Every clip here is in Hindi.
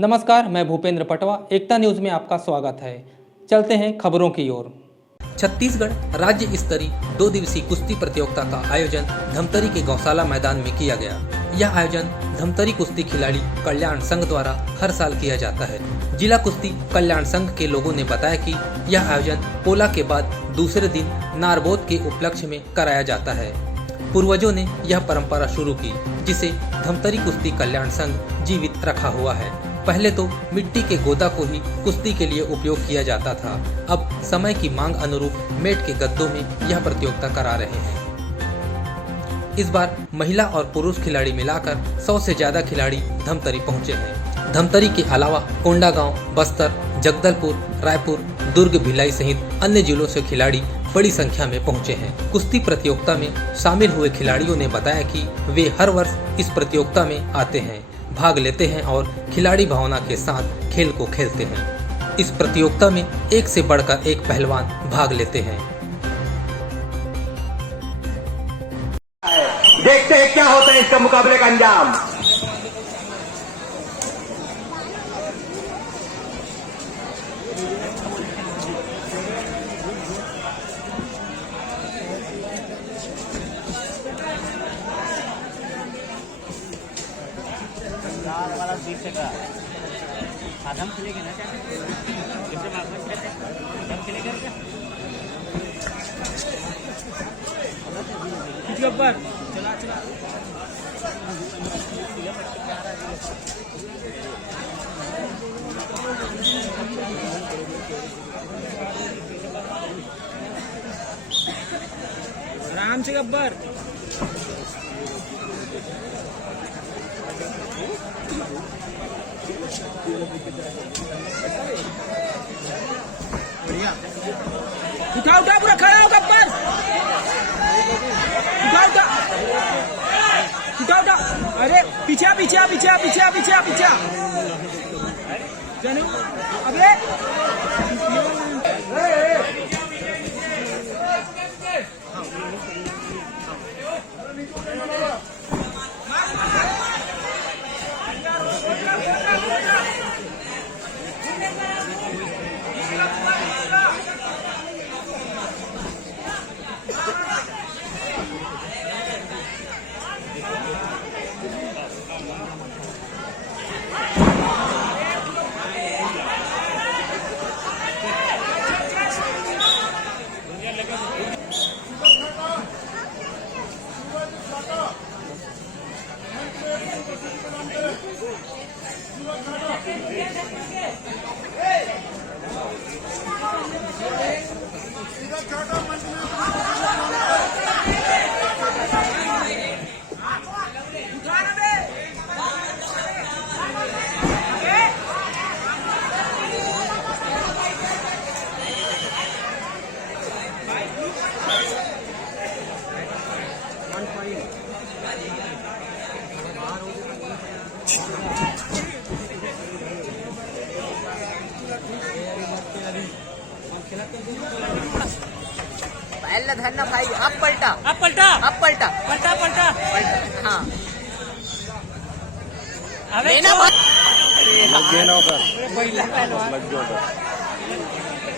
नमस्कार, मैं भूपेंद्र पटवा। एकता न्यूज में आपका स्वागत है। चलते हैं खबरों की ओर। छत्तीसगढ़ राज्य स्तरीय 2 दिवसीय कुश्ती प्रतियोगिता का आयोजन धमतरी के गौशाला मैदान में किया गया। यह आयोजन धमतरी कुश्ती खिलाड़ी कल्याण संघ द्वारा हर साल किया जाता है। जिला कुश्ती कल्याण संघ के लोगों ने बताया कि यह आयोजन पोला के बाद दूसरे दिन नारबोध के उपलक्ष्य में कराया जाता है। पूर्वजों ने यह परंपरा शुरू की, जिसे धमतरी कुश्ती कल्याण संघ जीवित रखा हुआ है। पहले तो मिट्टी के गोदा को ही कुश्ती के लिए उपयोग किया जाता था। अब समय की मांग अनुरूप मेट के गद्दों में यह प्रतियोगिता करा रहे हैं। इस बार महिला और पुरुष खिलाड़ी मिलाकर 100 से ज्यादा खिलाड़ी धमतरी पहुंचे हैं। धमतरी के अलावा कोंडागांव, बस्तर, जगदलपुर, रायपुर, दुर्ग, भिलाई सहित अन्य जिलों से खिलाड़ी बड़ी संख्या में पहुंचे हैं। कुश्ती प्रतियोगिता में शामिल हुए खिलाड़ियों ने बताया कि वे हर वर्ष इस प्रतियोगिता में आते हैं, भाग लेते हैं और खिलाड़ी भावना के साथ खेल को खेलते हैं। इस प्रतियोगिता में एक से बढ़कर एक पहलवान भाग लेते हैं। देखते हैं क्या होता है इसका मुकाबले का अंजाम। वाला 20 का आधम खेलेंगे ना, खेलेगा ऊपर चला चला आराम से गब्बर। बढ़िया, उठा उठा पूरा खड़ा हो गब्बर, उठा उठा उठा उठा। अरे पीछे पीछे पीछे पीछे पीछे पीछे जानू अबे पहले धरना भाई, अब पलटा अब पलटा अब पलटा पलटा पलटा पलटा। हाँ लेना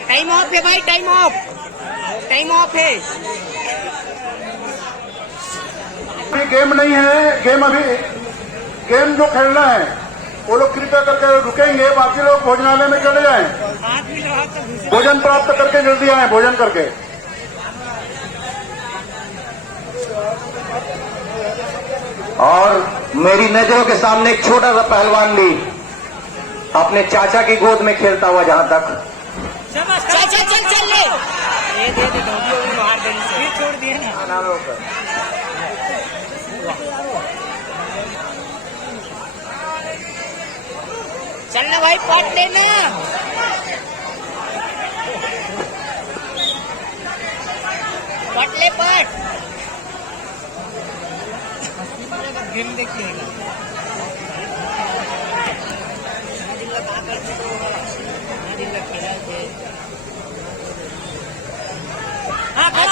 टाइम ऑफ है भाई, टाइम ऑफ है। गेम नहीं है, गेम जो खेलना है वो लोग कृपया करके रुकेंगे, बाकी लोग भोजनालय में चले जाएं। भोजन प्राप्त करके जल्दी आए, भोजन करके। और मेरी नजरों के सामने एक छोटा सा पहलवान भी अपने चाचा की गोद में खेलता हुआ, जहां तक चाचा चल चल ले दे बाहर से छोड़ दिए ना। चलना भाई, पट लेना, पट ले पट। गेम देखिएगा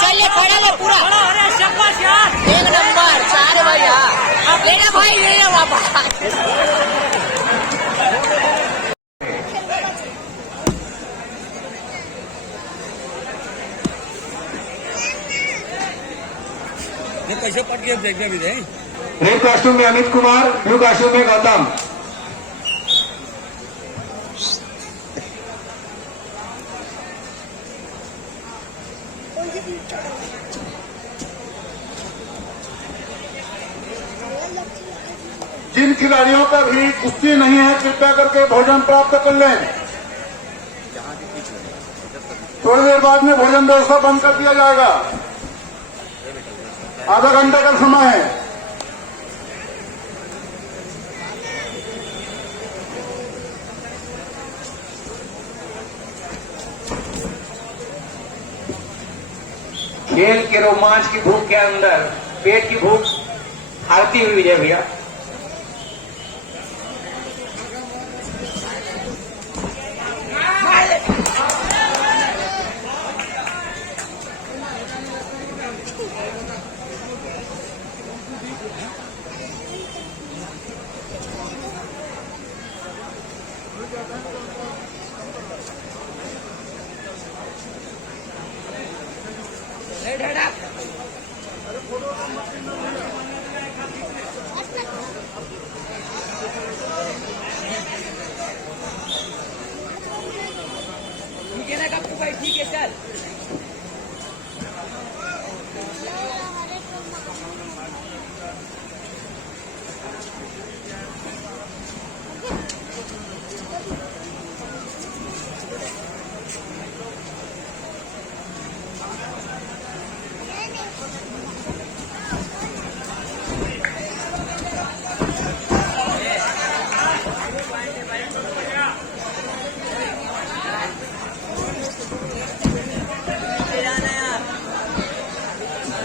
चलिए, खड़ा ले पूरा, शाबाश यार, 1 नंबर 4 भाई। लेना भाई, ले लो वापस। कैसे पट गए देखने भी रहे। रेड कॉस्ट्यूम में अमित कुमार, ब्लू कॉस्ट्यूम में गौतम। जिन खिलाड़ियों का भी कुश्ती नहीं है कृपया करके भोजन प्राप्त कर लें। थोड़ी देर बाद में भोजन व्यवस्था बंद कर दिया जाएगा। आधा घंटे का समय है। खेल के रोमांच की भूख के अंदर पेट की भूख हारती हुई विजय भैया। ठीक है ना कप्पू भाई, ठीक है चल।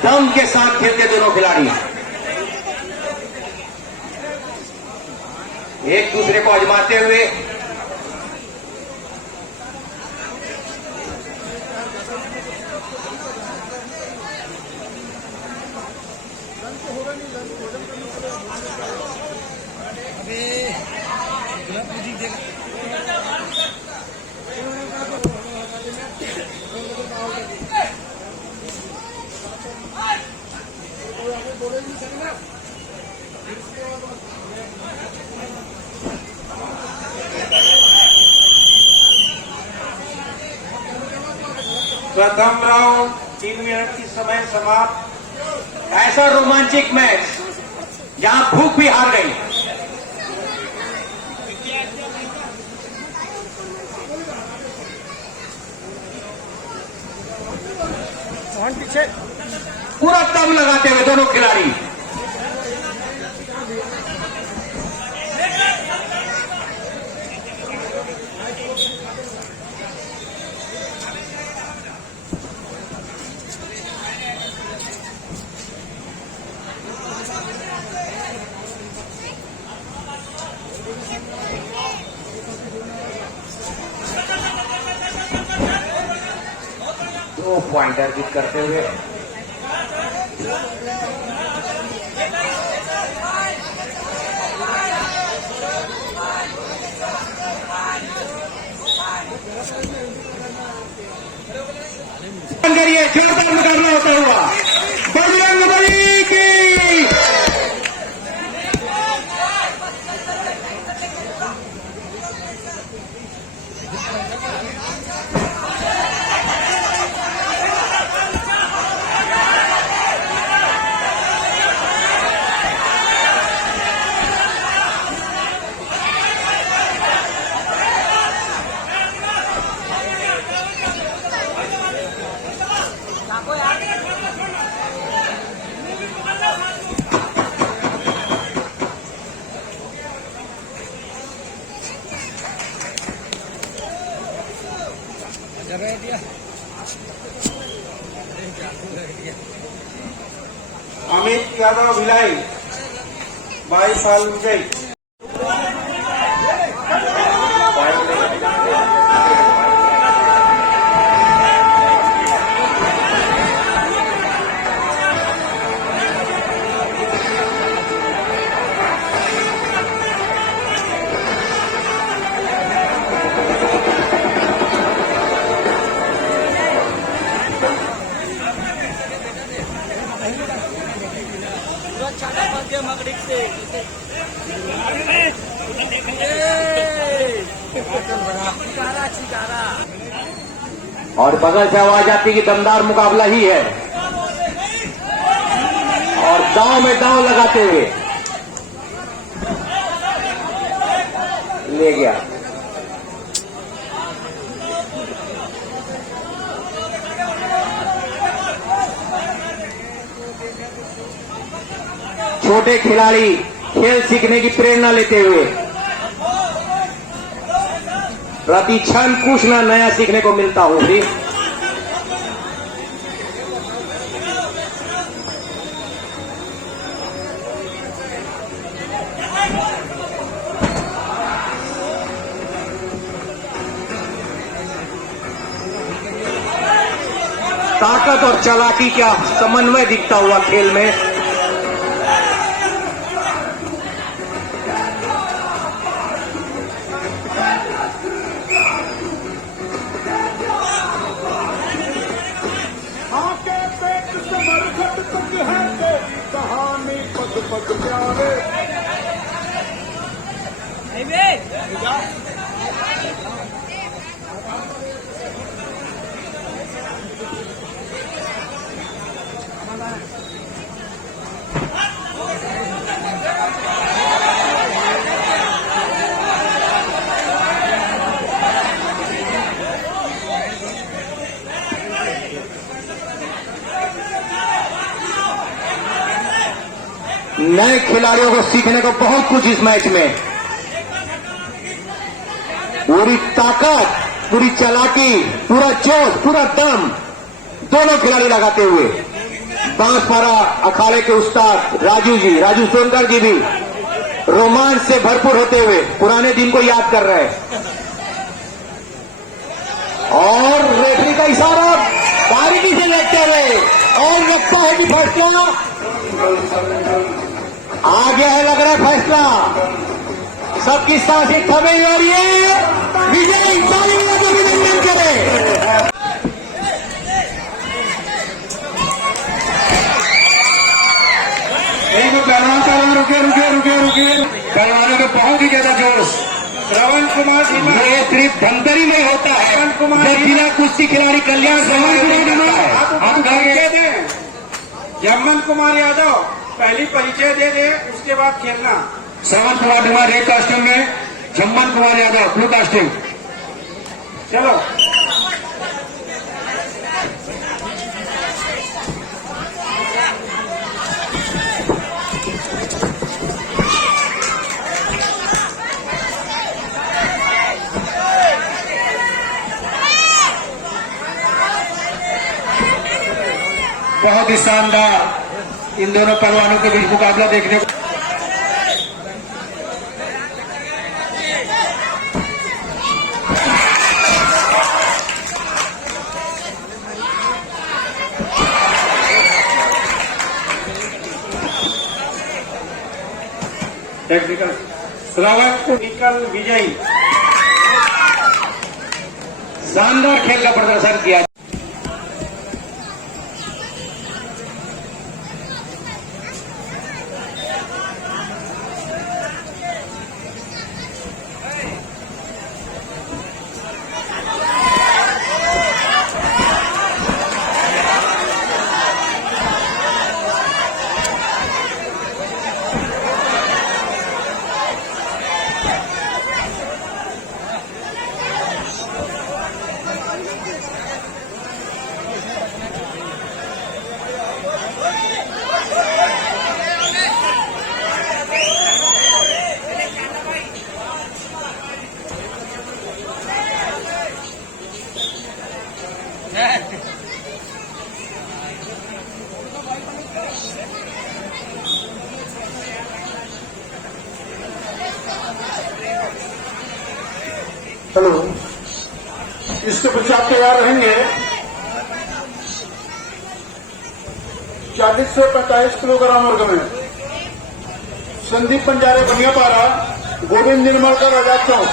दम के साथ खेलते दोनों खिलाड़ी, एक दूसरे को आजमाते हुए। प्रथम राउंड 3 मिनट की समय समाप्त। ऐसा रोमांचक मैच जहां भूख भी हार गई। पूरा दम लगाते हुए दोनों खिलाड़ी। दो पॉइंट अर्जित करते हुए जोरदार मुकाबला होता हुआ बजरंगबली की अमित यादव भिलाई 22 साल गई। और बगल से आवाज आती कि दमदार मुकाबला ही है, और दांव में दांव लगाते हुए ले गया। छोटे खिलाड़ी खेल सीखने की प्रेरणा लेते हुए प्रति क्षण कुछ ना नया सीखने को मिलता हूं भी। ताकत और चालाकी का समन्वय दिखता हुआ खेल में नए खिलाड़ियों को सीखने को बहुत कुछ इस मैच में। पूरी ताकत, पूरी चालाकी, पूरा जोश, पूरा दम दोनों खिलाड़ी लगाते हुए। बांसपारा अखाड़े के उस्ताद राजू सोनकर जी भी रोमांच से भरपूर होते हुए पुराने दिन को याद कर रहे हैं। और रेफरी का इशारा बारीकी से देखते हुए और लगता है कि फैसला आ गया है, लग रहा है फैसला। सबकी सांसें थमे और ये विजयी तालियों को अभिनंदन करें। एक तो पहलवान रुके पहलवानों में बहुत ही ज्यादा जोश। श्रवण कुमार ये सिर्फ धमतरी में होता है, जब जिला कुश्ती खिलाड़ी कल्याण हम घर दे। जम्मन कुमार यादव पहली परिचय दे दे, उसके बाद खेलना। श्रवण कुमार कुमार रेड कास्ट्यूम में, जम्मन कुमार यादव ब्लू कास्ट्यूम। चलो बहुत ही शानदार इन दोनों पहलवानों के बीच मुकाबला देखने को। टेक्निकल टेक्निकल विजयी शानदार खेल का प्रदर्शन किया। चलो इसके पश्चात तैयार रहेंगे 40 से 45 किलोग्राम वर्ग में संदीप पंजारे बनियापारा, गोविंद निर्मलकर आजाद चौक।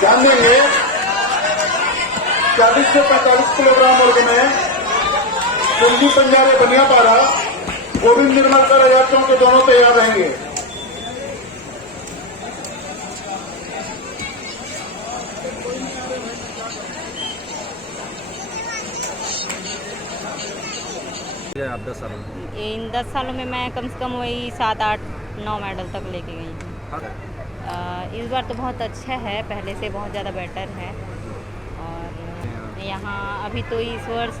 ध्यान देंगे 40 से 45 किलोग्राम वर्ग में रणजी पंजाबी बनियापाड़ा, गोविंद निर्मलकर आजाद चौक के दोनों तैयार रहेंगे। आप 10 सालों में इन 10 सालों में मैं कम से कम वही 7, 8, 9 मेडल तक लेके गई हूँ। इस बार तो बहुत अच्छा है, पहले से बहुत ज़्यादा बेटर है। और यहाँ अभी तो इस वर्ष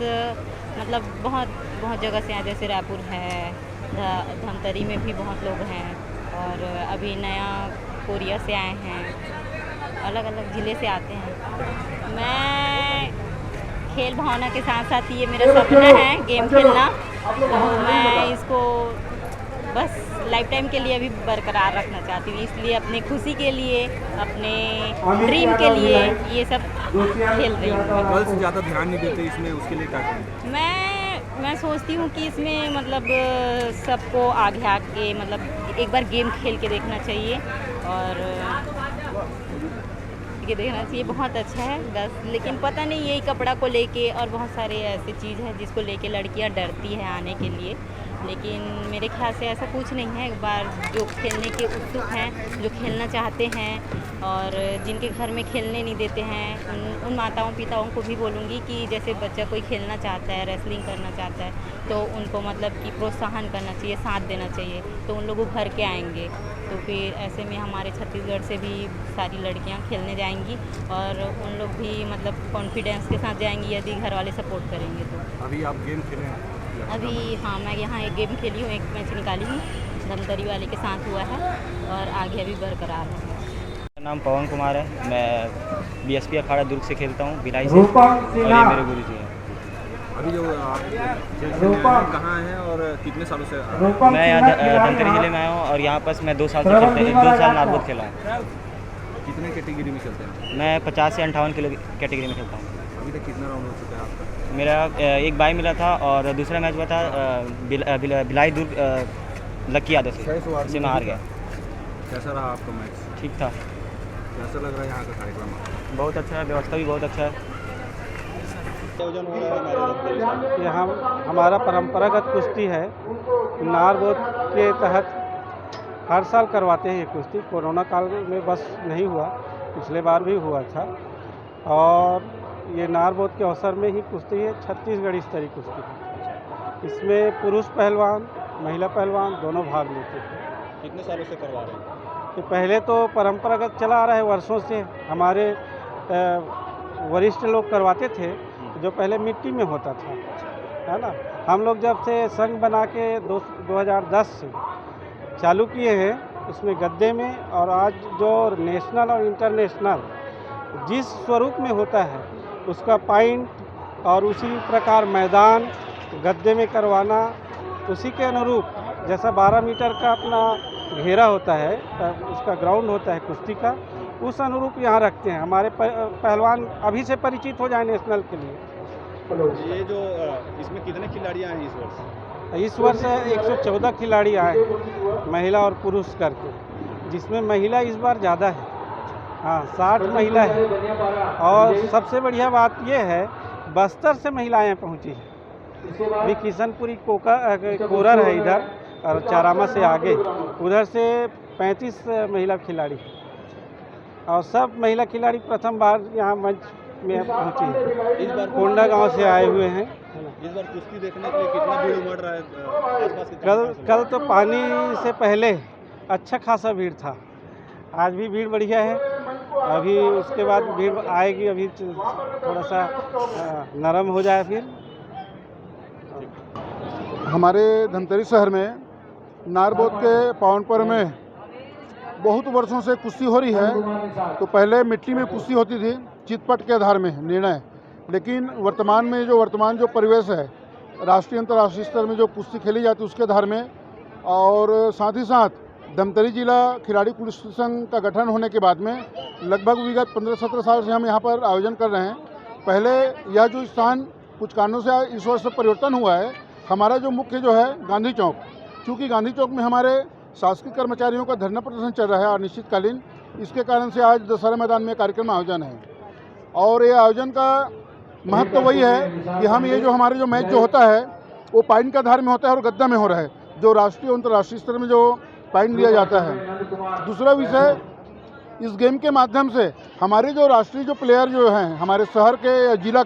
मतलब बहुत जगह से आए, जैसे रायपुर है, धमतरी में भी बहुत लोग हैं, और अभी नया कोरिया से आए हैं, अलग अलग ज़िले से आते हैं। मैं खेल भावना के साथ साथ ये मेरा सपना है गेम खेलना, तो मैं इसको बस लाइफ टाइम के लिए अभी बरकरार रखना चाहती हूँ। इसलिए अपने खुशी के लिए, अपने ड्रीम के लिए ये सब खेल रही हूँ। गर्ल्स ज़्यादा ध्यान नहीं देते इसमें, उसके लिए क्या करें? मैं सोचती हूँ कि इसमें मतलब सबको आगे आके मतलब एक बार गेम खेल के देखना चाहिए, और ये देखना चाहिए। बहुत अच्छा है बस, लेकिन पता नहीं यही कपड़ा को लेके और बहुत सारे ऐसे चीज़ है जिसको लेके लड़कियां डरती है आने के लिए, लेकिन मेरे ख्याल से ऐसा कुछ नहीं है। एक बार जो खेलने के उत्सुक हैं, जो खेलना चाहते हैं और जिनके घर में खेलने नहीं देते हैं, उन माताओं पिताओं को भी बोलूँगी कि जैसे बच्चा कोई खेलना चाहता है, रेसलिंग करना चाहता है, तो उनको मतलब कि प्रोत्साहन करना चाहिए, साथ देना चाहिए, तो उन लोग उभर के आएंगे। तो फिर ऐसे में हमारे छत्तीसगढ़ से भी सारी लड़कियां खेलने जाएंगी, और उन लोग भी मतलब कॉन्फिडेंस के साथ जाएंगी यदि घर वाले सपोर्ट करेंगे तो। अभी आप गेम खेले हैं? अभी हाँ, मैं यहाँ एक गेम खेली हूँ, एक मैच निकाली हूँ, धमतरी वाले के साथ हुआ है, और आगे अभी बरकरार है। मेरा नाम पवन कुमार है, मैं बीएसपी अखाड़ा दुर्ग से खेलता हूँ, भिलाई से, और ये मेरे गुरु जी हैं। अभी जो आप कहाँ हैं और कितने सालों से? मैं यहाँ धमतरी जिले में आया हूँ, और यहाँ पर मैं 2 साल से खेलते हैं, 2 साल नारबोत खेला हूँ। कितने कैटेगरी में खेलते हैं? मैं 50 से 58 किलो कैटेगरी में खेलता हूँ। अभी तक कितना राउंड हो चुका है आपका? मेरा एक बाई मिला था, और दूसरा मैच हुआ था भिलाई दुर्ग लक्की यादव से, इससे मैं हार गया। कैसा रहा आपका मैच? ठीक था। कैसा लग रहा है यहाँ का कार्यक्रम? बहुत अच्छा है, व्यवस्था भी बहुत अच्छा है। यहाँ हमारा परंपरागत कुश्ती है, नारबोत के तहत हर साल करवाते हैं ये कुश्ती। कोरोना काल में बस नहीं हुआ, पिछले बार भी हुआ था, और ये नारबोत के अवसर में ही कुश्ती है, छत्तीसगढ़ी स्तरीय कुश्ती है। इसमें पुरुष पहलवान, महिला पहलवान दोनों भाग लेते हैं। कितने सालों से करवा रहे हैं? तो पहले तो परंपरागत चला आ रहा है वर्षों से, हमारे वरिष्ठ लोग करवाते थे, जो पहले मिट्टी में होता था, है ना। हम लोग जब से संघ बना के 2010 से चालू किए हैं, उसमें गद्दे में, और आज जो नेशनल और इंटरनेशनल जिस स्वरूप में होता है उसका पॉइंट और उसी प्रकार मैदान गद्दे में करवाना, उसी के अनुरूप जैसा 12 मीटर का अपना घेरा होता है, उसका ग्राउंड होता है कुश्ती का, उस अनुरूप यहाँ रखते हैं। हमारे पहलवान अभी से परिचित हो जाए नेशनल के लिए। ये जो इसमें कितने खिलाड़ी आए हैं इस वर्ष? इस वर्ष 114 खिलाड़ी आए, महिला और पुरुष करके, जिसमें महिला इस बार ज़्यादा है। हाँ, 60 महिला है, और सबसे बढ़िया बात यह है बस्तर से महिलाएं पहुंची हैं। अभी किशनपुरी कोरर है इधर, और चारामा से आगे, उधर से 35 महिला खिलाड़ी हैं, और सब महिला खिलाड़ी प्रथम बार यहाँ मंच में पहुंची है। इस बार कोंडा गांव से आए हुए हैं। इस बार कुश्ती देखने के लिए कितना भीड़ उमड़ रहा है आसपास के? कल तो पानी से पहले अच्छा खासा भीड़ था, आज भी भीड़ बढ़िया है, अभी उसके बाद भीड़ आएगी, अभी थोड़ा सा नरम हो जाए फिर। हमारे धमतरी शहर में नारबोत के पावन पर्व में बहुत वर्षों से कुश्ती हो रही है। तो पहले मिट्टी में कुश्ती होती थी, चितपट के आधार में निर्णय, लेकिन वर्तमान जो परिवेश है, राष्ट्रीय अंतर्राष्ट्रीय स्तर में जो कुश्ती खेली जाती है उसके आधार में, और साथ ही साथ धमतरी जिला खिलाड़ी कुश्ती संघ का गठन होने के बाद में लगभग विगत 15-17 साल से हम यहाँ पर आयोजन कर रहे हैं। पहले यह जो स्थान कुछ कारणों से इस वर्ष परिवर्तन हुआ है। हमारा जो मुख्य जो है गांधी चौक, क्योंकि गांधी चौक में हमारे शासकीय कर्मचारियों का धरना प्रदर्शन चल रहा है अनिश्चितकालीन, इसके कारण से आज दशहरा मैदान में कार्यक्रम आयोजन है। और ये आयोजन का महत्व वही है कि हम ये जो हमारे जो मैच जो होता है वो पॉइंट के आधार में होता है और गद्दा में हो रहा है, जो राष्ट्रीय और अंतर्राष्ट्रीय स्तर में जो पॉइंट दिया जाता है। दूसरा विषय, इस गेम के माध्यम से हमारे जो राष्ट्रीय जो प्लेयर जो हैं, हमारे शहर के या जिला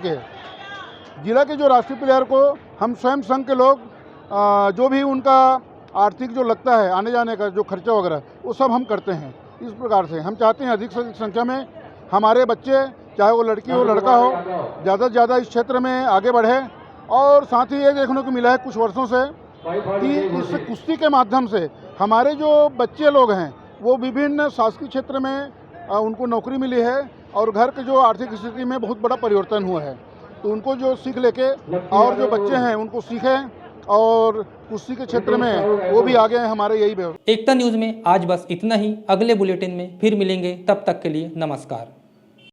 के जो राष्ट्रीय प्लेयर को हम स्वयं संघ के लोग जो भी उनका आर्थिक जो लगता है आने जाने का जो खर्चा वगैरह, वो सब हम करते हैं। इस प्रकार से हम चाहते हैं अधिक से अधिक संख्या में हमारे बच्चे, चाहे वो लड़की हो लड़का हो, ज़्यादा से ज़्यादा इस क्षेत्र में आगे बढ़े। और साथ ही ये देखने को मिला है कुछ वर्षों से कि इस कुश्ती के माध्यम से हमारे जो बच्चे लोग हैं वो विभिन्न शासकीय क्षेत्र में उनको नौकरी मिली है और घर के जो आर्थिक स्थिति में बहुत बड़ा परिवर्तन हुआ है। तो उनको जो सीख लेके और जो बच्चे हैं उनको सीखें और कुश्ती के क्षेत्र में वो भी आगे हैं, हमारे यही व्यवस्था। एकता न्यूज़ में आज बस इतना ही। अगले बुलेटिन में फिर मिलेंगे, तब तक के लिए नमस्कार।